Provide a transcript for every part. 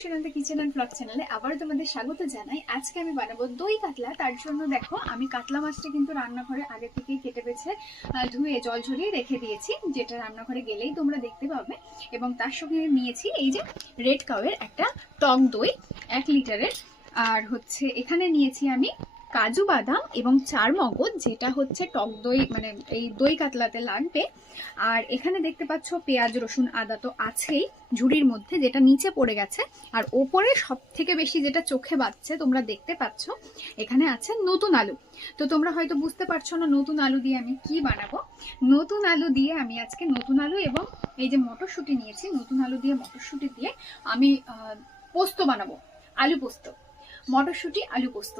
Sunanda kitchen and blog চ্যানেলে আবারও তোমাদের স্বাগত জানাই। আজকে আমি বানাবো দই কাতলা। তার জন্য দেখো আমি কাতলা মাছটা কিন্তু রান্নাঘরে আগে থেকেই কেটে বেছে ধুয়ে জল ঝরিয়ে রেখে দিয়েছি, যেটা রান্নাঘরে গেলেই তোমরা দেখতে পাবে। এবং তার সঙ্গে নিয়েছি এই যে রেড কাউয়ের একটা টক দই 1 লিটারের। আর হচ্ছে এখানে নিয়েছি আমি কাজু বাদাম এবং চার মগজ, যেটা হচ্ছে টক দই মানে এই দই কাতলাতে লাগবে। আর এখানে দেখতে পাচ্ছ পেঁয়াজ রসুন আদা তো আছেই ঝুড়ির মধ্যে, যেটা নিচে পড়ে গেছে। আর ওপরে সব থেকে বেশি যেটা চোখে বাজছে তোমরা দেখতে পাচ্ছ, এখানে আছে নতুন আলু। তো তোমরা হয়তো বুঝতে পারছো না নতুন আলু দিয়ে আমি কি বানাবো। নতুন আলু দিয়ে আমি আজকে নতুন আলু এবং এই যে মটরশুঁটি নিয়েছি, নতুন আলু দিয়ে মটরশুঁটি দিয়ে আমি পোস্ত বানাবো। আলু পোস্ত, মটরশুঁটি আলু পোস্ত।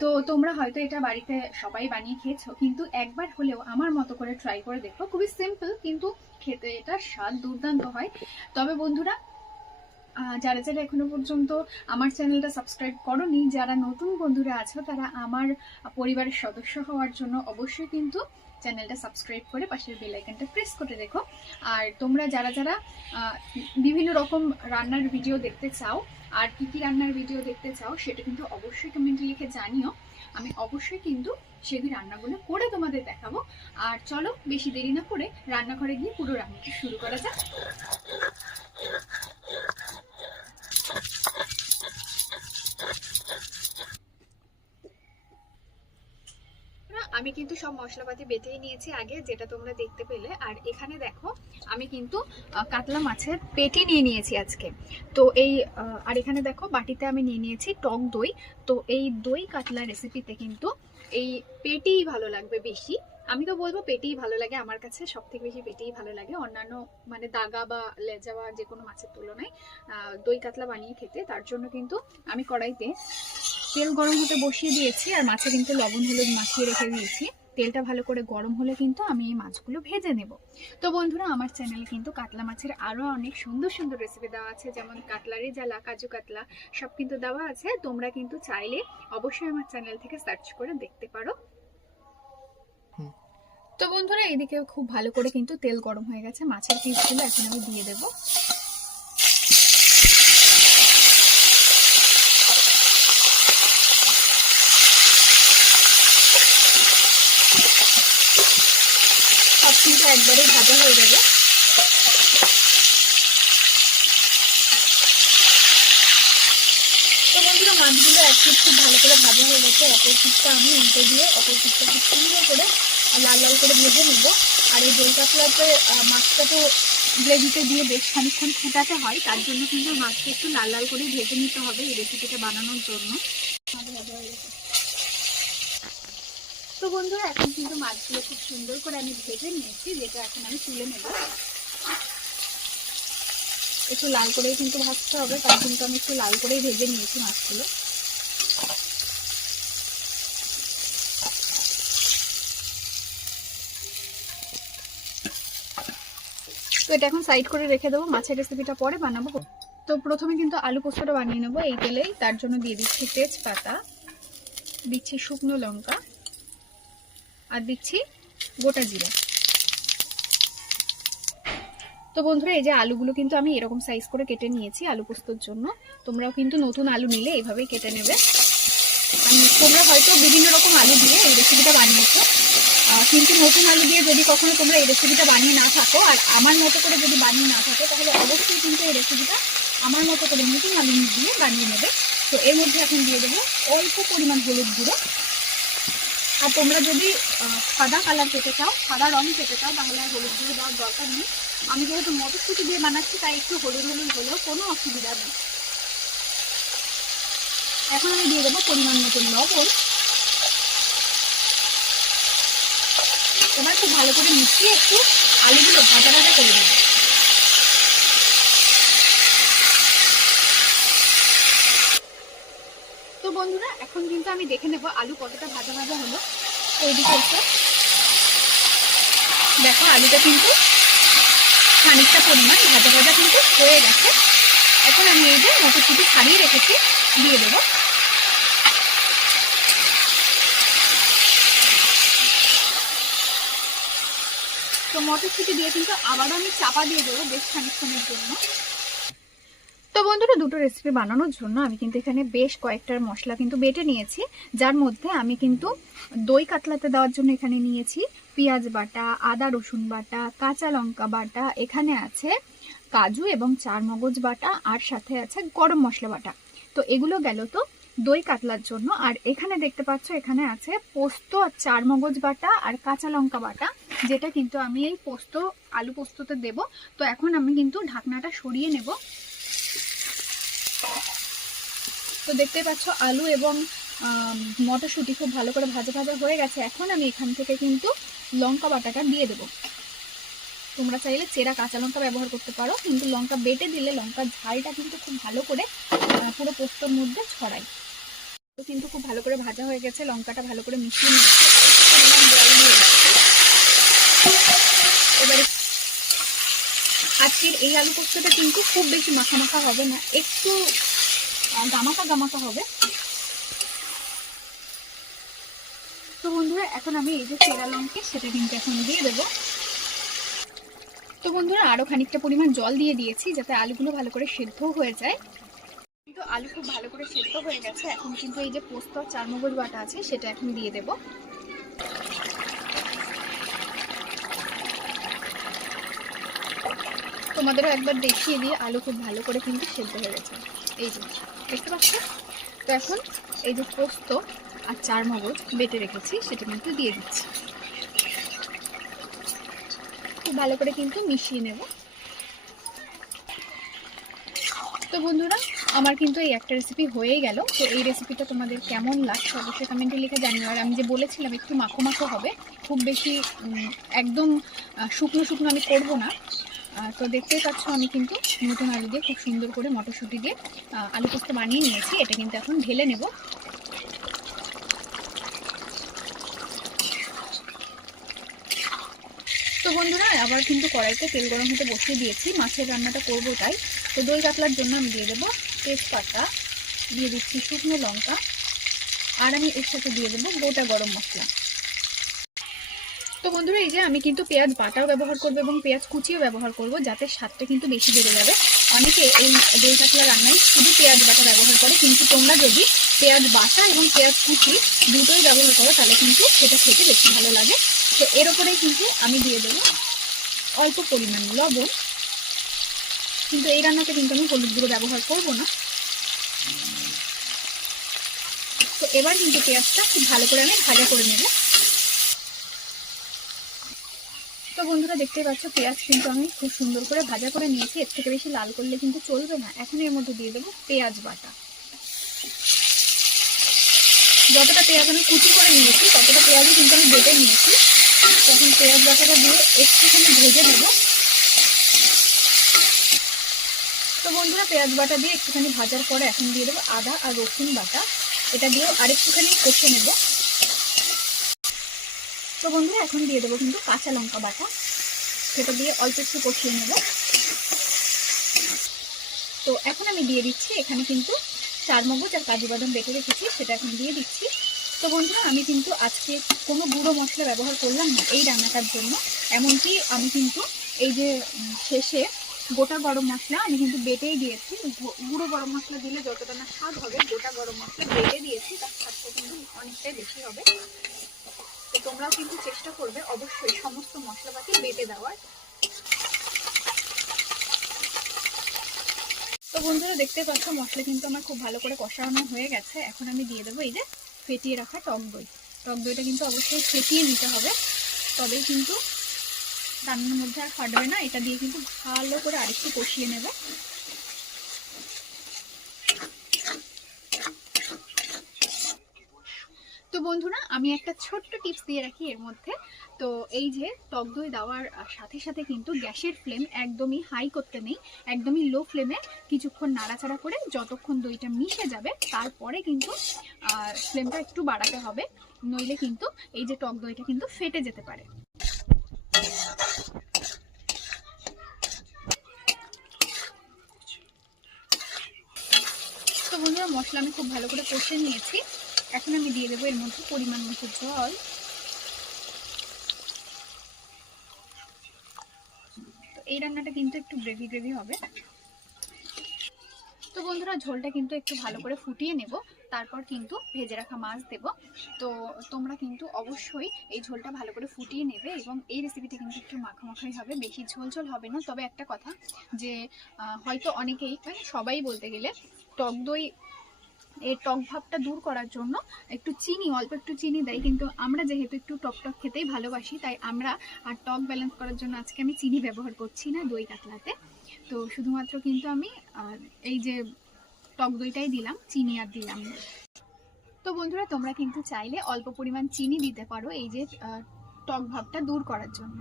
তো তোমরা হয়তো এটা বাড়িতে সবাই বানিয়ে খেয়েছো, কিন্তু একবার হলেও আমার মতো করে ট্রাই করে দেখো। খুবই সিম্পল, কিন্তু খেতে এটা স্বাদ দুর্দান্ত হয়। তবে বন্ধুরা, যারা যারা এখনো পর্যন্ত আমার চ্যানেলটা সাবস্ক্রাইব করোনি, যারা নতুন বন্ধুরা আছো, তারা আমার পরিবারের সদস্য হওয়ার জন্য অবশ্যই কিন্তু চ্যানেলটা সাবস্ক্রাইব করে পাশের বেল আইকনটা প্রেস করে রেখো। আর তোমরা যারা যারা বিভিন্ন রকম রান্নার ভিডিও দেখতে চাও, আর কি কি রান্নার ভিডিও দেখতে চাও, সেটা কিন্তু অবশ্যই কমেন্টে লিখে জানিও। আমি অবশ্যই কিন্তু সেই রান্নাগুলো করে তোমাদের দেখাবো। আর চলো বেশি দেরি না করে রান্নাঘরে গিয়ে পুরো রান্নাটা শুরু করা যাক। আমি কিন্তু সব মশলাপাতি বেটেই নিয়েছি আগে, যেটা তোমরা দেখতে পেলে। আর এখানে দেখো আমি কিন্তু কাতলা মাছের পেটি নিয়ে নিয়েছি আজকে। তো এই আর এখানে দেখো বাটিতে আমি নিয়ে নিয়েছি টক দই। তো এই দই কাতলা রেসিপিতে কিন্তু এই পেটিই ভালো লাগবে বেশি। আমি তো বলবো পেটিই ভালো লাগে, আমার কাছে সব থেকে বেশি পেটিই ভালো লাগে। অন্যান্য মানে দাগা বা লেজা বা যে কোনো মাছের তুলনায় দই কাতলা বানিয়ে খেতে। তার জন্য কিন্তু আমি কড়াইতে তেল গরম হতে বসিয়ে দিয়েছি, আর মাছে কিন্তু লবণ হলুদ মাখিয়ে রেখে দিয়েছি। তেলটা ভালো করে গরম হলে কিন্তু আমি এই মাছগুলো ভেজে নেব। তো বন্ধুরা, আমার চ্যানেলে কিন্তু কাতলা মাছের আরো অনেক সুন্দর সুন্দর রেসিপি দেওয়া আছে, যেমন কাতলারি জ্বালা, কাজু কাতলা, সব কিন্তু দেওয়া আছে। তোমরা কিন্তু চাইলে অবশ্যই আমার চ্যানেল থেকে সার্চ করে দেখতে পারো। তো বন্ধুরা, এদিকে খুব ভালো করে কিন্তু তেল গরম হয়ে গেছে, মাছের পিসগুলো এখন আমি দিয়ে দেবো। সব কিন্তু একবারে ভাজা হয়ে যাবে। তো বন্ধুরা, মাছগুলো এক পিঠ খুব ভালো করে ভাজা হয়ে গেছে। অপর পিঠটা আমি উল্টে দিয়ে অপর পিঠটা খুব সুন্দর করে লাল লাল করে ভেজে নেবো। আর এই দই কাতলাতে মাছটা তো গ্রেভিতে দিয়ে বেশ খানিকক্ষণ ফুটাতে হয়, তার জন্য কিন্তু মাছটা একটু লাল লাল করে ভেজে নিতে হবে এই রেসিপিটা বানানোর জন্য। তো বন্ধুরা, এখন কিন্তু মাছগুলো খুব সুন্দর করে আমি ভেজে নিয়েছি, যেটা এখন আমি তুলে নেব। একটু লাল করেই কিন্তু ভাজতে হবে, তার কিন্তু আমি একটু লাল করেই ভেজে নিয়েছি মাছগুলো। তো এটা এখন সাইড করে রেখে দেবো, মাছের রেসিপিটা পরে বানাবো। তো প্রথমে কিন্তু আলু পোস্তটা বানিয়ে নেবো এই তেলেই। তার জন্য দিয়ে দিচ্ছি তেজপাতা, দিচ্ছি শুকনো লঙ্কা, আর দিচ্ছি গোটা জিরে। তো বন্ধুরা, এই যে আলুগুলো কিন্তু আমি এরকম সাইজ করে কেটে নিয়েছি আলু পোস্তর জন্য। তোমরাও কিন্তু নতুন আলু নিলে এইভাবেই কেটে নেবে। তোমরা হয়তো বিভিন্ন রকম আলু দিয়ে এই রেসিপিটা বানিয়েছো, কিন্তু নতুন আলু দিয়ে যদি কখনো তোমরা এই রেসিপিটা বানিয়ে না থাকো, আর আমার মতো করে যদি বানিয়ে না থাকো, তাহলে অবশ্যই কিন্তু এই রেসিপিটা আমার মতো করে নতুন আলু দিয়ে বানিয়ে নেবে। তো এর মধ্যে এখন দিয়ে দেবো অল্প পরিমাণ হলুদ গুঁড়ো। আর তোমরা যদি সাদা কালার পেতে চাও, সাদা রং পেতে চাও, তাহলে আর হলুদ গুঁড়ো দেওয়ার দরকার নেই। আমি যেহেতু মটরশুঁটি দিয়ে বানাচ্ছি, তাই একটু হলুদ হলুদ হলেও কোনো অসুবিধা নেই। এখন আমি দিয়ে দেবো পরিমাণ মতো লবণ। এবার খুব ভালো করে মিশিয়ে একটু আলুগুলো ভাজা ভাজা করে দেবো। তো বন্ধুরা, এখন কিন্তু আমি দেখে নেবো আলু কতটা ভাজা ভাজা হলো। তৈরি করছে দেখো, আলুটা কিন্তু খানিকটা পরিমাণ ভাজা ভাজা কিন্তু হয়ে গেছে। এখন আমি এই যে মটরশুঁটি ছাড়িয়ে রেখেছি দিয়ে দেবো। তো মটরশুঁটি দিয়ে কিন্তু আবারও আমি চাপা দিয়ে দেবো বেশ খানিকক্ষণের জন্য। তো বন্ধুরা, দুটো রেসিপি বানানোর জন্য আমি কিন্তু এখানে বেশ কয়েকটার মশলা কিন্তু বেটে নিয়েছি। যার মধ্যে আমি কিন্তু দই কাতলাতে দেওয়ার জন্য এখানে নিয়েছি পেঁয়াজ বাটা, আদা রসুন বাটা, কাঁচা লঙ্কা বাটা, এখানে আছে কাজু এবং চারমগজ বাটা, আর সাথে আছে গরম মশলা বাটা। তো এগুলো গেল তো দই কাতলার জন্য। আর এখানে দেখতে পাচ্ছ এখানে আছে পোস্ত আর চারমগজ বাটা আর কাঁচা লঙ্কা বাটা, যেটা কিন্তু আমি এই আলু পোস্ততে দেব। তো এখন আমি কিন্তু ঢাকনাটা সরিয়ে নেব। তো দেখতে পাচ্ছ আলু এবং মটরশুঁটি খুব ভালো করে ভাজা ভাজা হয়ে গেছে। এখন আমি এখান থেকে কিন্তু লঙ্কা বাটাটা দিয়ে দেব। তোমরা চাইলে চেরা কাঁচা লঙ্কা ব্যবহার করতে পারো, কিন্তু লঙ্কা বেটে দিলে লঙ্কার ঝালটা কিন্তু খুব ভালো করে পুরো পোস্তর মধ্যে ছড়ায়। তো কিন্তু খুব ভালো করে ভাজা হয়ে গেছে, লঙ্কাটা ভালো করে মিশিয়ে নিয়েছি। এবারে আজকের এই আলু পোস্তটা কিন্তু খুব বেশি মাখা মাখা হবে না, একটু গামাকা গামাকা হবে। তো বন্ধুরা, এখন আমি এই যে চেরা লঙ্কা সেটা কিন্তু এখন দিয়ে দেবো। তো বন্ধুরা, আরো খানিকটা পরিমাণ জল দিয়ে দিয়েছি যাতে আলুগুলো ভালো করে সেদ্ধ হয়ে যায়। কিন্তু আলু খুব ভালো করে সেদ্ধ হয়ে গেছে। এখন কিন্তু এই যে পোস্ত আর চারমগজ বাটা আছে সেটা এখন দিয়ে দেব। তোমাদেরও একবার দেখিয়ে দিয়ে আলু খুব ভালো করে কিন্তু সেদ্ধ হয়ে গেছে, এই যে দেখতে পাচ্ছ। তো এখন এই যে পোস্ত আর চারমগজ বেটে রেখেছি সেটা কিন্তু দিয়ে দিচ্ছি। খুব ভালো করে কিন্তু মিশিয়ে নেব। তো বন্ধুরা, আমার কিন্তু এই একটা রেসিপি হয়েই গেল। তো এই রেসিপিটা তোমাদের কেমন লাগছে অবশ্যই কমেন্টে লিখে জানিও। আর আমি যে বলেছিলাম একটু মাখো মাখো হবে, খুব বেশি একদম শুকনো শুকনো আমি করব না। তো দেখতেই পাচ্ছ আমি কিন্তু নতুন আলু দিয়ে খুব সুন্দর করে মটরশুঁটি দিয়ে আলু পোস্ত বানিয়ে নিয়েছি। এটা কিন্তু এখন ঢেলে নেব। তো বন্ধুরা, আবার কিন্তু কড়াইতে তেল গরম হতে বসিয়ে দিয়েছি, মাছের রান্নাটা করবো তাই। তো দই কাতলার জন্য আমি দিয়ে দেবো তেজপাতা, দিয়ে দিচ্ছি শুকনো লঙ্কা, আর আমি এর সাথে দিয়ে দেবো গোটা গরম মশলা। তো বন্ধুরা, এই যে আমি কিন্তু পেঁয়াজ বাটাও ব্যবহার করবো এবং পেঁয়াজ কুচিও ব্যবহার করব, যাতে স্বাদটা কিন্তু বেশি বেড়ে যাবে। অনেকে এই দই কাতলা রান্নায় শুধু পেঁয়াজ বাটা ব্যবহার করে, কিন্তু তোমরা যদি পেঁয়াজ বাটা এবং পেঁয়াজ কুচি দুটোই ব্যবহার করো তাহলে কিন্তু সেটা খেতে বেশি ভালো লাগে। তো এর ওপরেই কিন্তু আমি দিয়ে দেবো অল্প পরিমাণ লবণ, কিন্তু এই রান্নাতে কিন্তু আমি হলুদ গুঁড়ো ব্যবহার করব না। তো এবার কিন্তু পেঁয়াজটা খুব ভালো করে আমি ভাজা করে নেব। তো বন্ধুরা, দেখতেই পাচ্ছ পেঁয়াজ কিন্তু আমি খুব সুন্দর করে ভাজা করে নিয়েছি। এর থেকে বেশি লাল করলে কিন্তু চলবে না। এখন এর মধ্যে দিয়ে দেবো পেঁয়াজ বাটা। যতটা পেঁয়াজ আমি কুচি করে নিয়েছি ততটা পেঁয়াজই কিন্তু আমি বেটে নিয়েছি। তখন পেঁয়াজ বাটাটা দিয়ে একটুখানি ভেজে নেব। তো বন্ধুরা, পেঁয়াজ বাটা দিয়ে একটুখানি ভাজার পরে এখন দিয়ে দেবো আদা আর রসুন বাটা। এটা দিয়েও আরেকটুখানি কষে নেব। তো বন্ধুরা, এখন দিয়ে দেবো কিন্তু কাঁচা লঙ্কা বাটা, সেটা দিয়ে অল্প একটু কষিয়ে নেব। তো এখন আমি দিয়ে দিচ্ছি এখানে কিন্তু চারমগজ আর কাজু বাদাম বেটে রেখেছি, সেটা এখন দিয়ে দিচ্ছি। তো বন্ধুরা, আমি কিন্তু আজকে কোনো গুঁড়ো মশলা ব্যবহার করলাম না এই রান্নাটার জন্য। এমনকি আমি কিন্তু এই যে শেষে গোটা গরম মশলা আমি কিন্তু বেটেই দিয়েছি। গুঁড়ো গরম মশলা দিলে যতটা না স্বাদ হবে, গোটা গরম মশলা বেটে দিয়েছি, তার স্বাদটা কিন্তু অনেকটাই বেশি হবে। তো তোমরাও কিন্তু চেষ্টা করবে অবশ্যই সমস্ত মশলাপাতি বেটে দেওয়ার। তো বন্ধুরা, দেখতে পাচ্ছ মশলা কিন্তু আমার খুব ভালো করে কষানো হয়ে গেছে। এখন আমি দিয়ে দেবো এই যে ফেটিয়ে রাখা টক দই। টক দইটা কিন্তু অবশ্যই ফেটিয়ে নিতে হবে, তবেই কিন্তু রান্নার মধ্যে আর ফাটবে না। এটা দিয়ে কিন্তু ভালো করে আরেকটু কষিয়ে নেব। তো বন্ধুরা, আমি একটা ছোট্ট টিপস দিয়ে রাখি এর মধ্যে। তো এই যে টক দই দেওয়ার সাথে সাথে কিন্তু গ্যাসের ফ্লেম একদমই হাই করতে নেই, একদমই লো ফ্লেমে কিছুক্ষণ নাড়াচাড়া করে যতক্ষণ দইটা মিশে যাবে তারপরে কিন্তু ফ্লেমটা একটু বাড়াতে হবে, নইলে কিন্তু এই যে টক দইটা কিন্তু ফেটে যেতে পারে। তো বন্ধুরা, মশলা আমি খুব ভালো করে কষে নিয়েছি। এখন আমি দিয়ে দেবো এর মধ্যে পরিমাণ মতো জল। তো এই রান্নাটা কিন্তু একটু গ্রেভি গ্রেভি হবে। বন্ধুরা ঝোলটা কিন্তু একটু ভালো করে ফুটিয়ে নেব, তারপর কিন্তু ভেজে রাখা মাছ দেব। তো তোমরা কিন্তু অবশ্যই এই ঝোলটা ভালো করে ফুটিয়ে নেবে, এবং এই রেসিপিটা কিন্তু একটু মাখামাখাই হবে, বেশি ঝোল ঝোল হবে না। তবে একটা কথা যে হয়তো অনেকেই, মানে সবাই বলতে গেলে, টক দই এই টক ভাবটা দূর করার জন্য একটু চিনি, অল্প একটু চিনি দেয়, কিন্তু আমরা যেহেতু একটু টক টক খেতেই ভালোবাসি, তাই আমরা আর টক ব্যালেন্স করার জন্য আজকে আমি চিনি ব্যবহার করছি না দই কাতলাতে। তো শুধুমাত্র কিন্তু আমি এই যে টক দইটাই দিলাম, চিনি আর দিলাম না। তো বন্ধুরা তোমরা কিন্তু চাইলে অল্প পরিমাণ চিনি দিতে পারো এই যে টক ভাবটা দূর করার জন্য।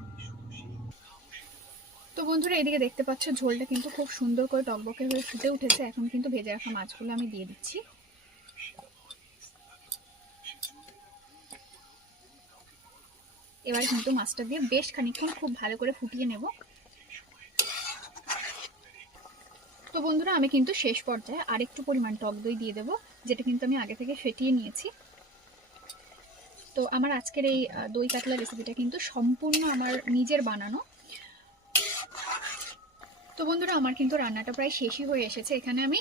তো বন্ধুরা এদিকে দেখতে পাচ্ছ ঝোলটা কিন্তু খুব সুন্দর করে টকবকে হয়ে ফুটে উঠেছে। এখন কিন্তু ভেজে রাখা মাছগুলো আমি দিয়ে দিচ্ছি। এবার কিন্তু মাছটা দিয়ে বেশ খানিকক্ষণ খুব ভালো করে ফুটিয়ে নেব। তো বন্ধুরা আমি কিন্তু শেষ পর্যায়ে আরেকটু পরিমাণ টক দই দিয়ে দেবো, যেটা কিন্তু আমি আগে থেকে ফেটিয়ে নিয়েছি। তো আমার আজকের এই দই কাতলা রেসিপিটা কিন্তু সম্পূর্ণ আমার নিজের বানানো। তো বন্ধুরা আমার কিন্তু রান্নাটা প্রায় শেষই হয়ে এসেছে। এখানে আমি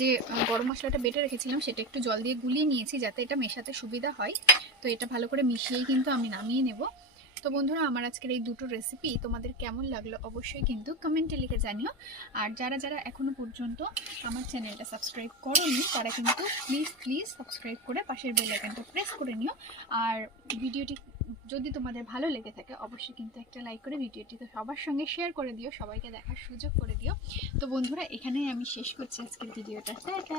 যে গরম মশলাটা বেটে রেখেছিলাম সেটা একটু জল দিয়ে গুলিয়ে নিয়েছি যাতে এটা মেশাতে সুবিধা হয়। তো এটা ভালো করে মিশিয়েই কিন্তু আমি নামিয়ে নেব। তো বন্ধুরা আমার আজকের এই দুটো রেসিপি তোমাদের কেমন লাগলো অবশ্যই কিন্তু কমেন্টে লিখে জানিও। আর যারা যারা এখনো পর্যন্ত আমার চ্যানেলটা সাবস্ক্রাইব করোনি তারা কিন্তু প্লিজ সাবস্ক্রাইব করে পাশের বেল আইকনটা প্রেস করে নিও। আর ভিডিওটি যদি তোমাদের ভালো লেগে থাকে অবশ্যই কিন্তু একটা লাইক করে ভিডিওটি তো সবার সঙ্গে শেয়ার করে দিও, সবাইকে দেখার সুযোগ করে দিও। তো বন্ধুরা এখানেই আমি শেষ করছি আজকের ভিডিওটা। টাটা।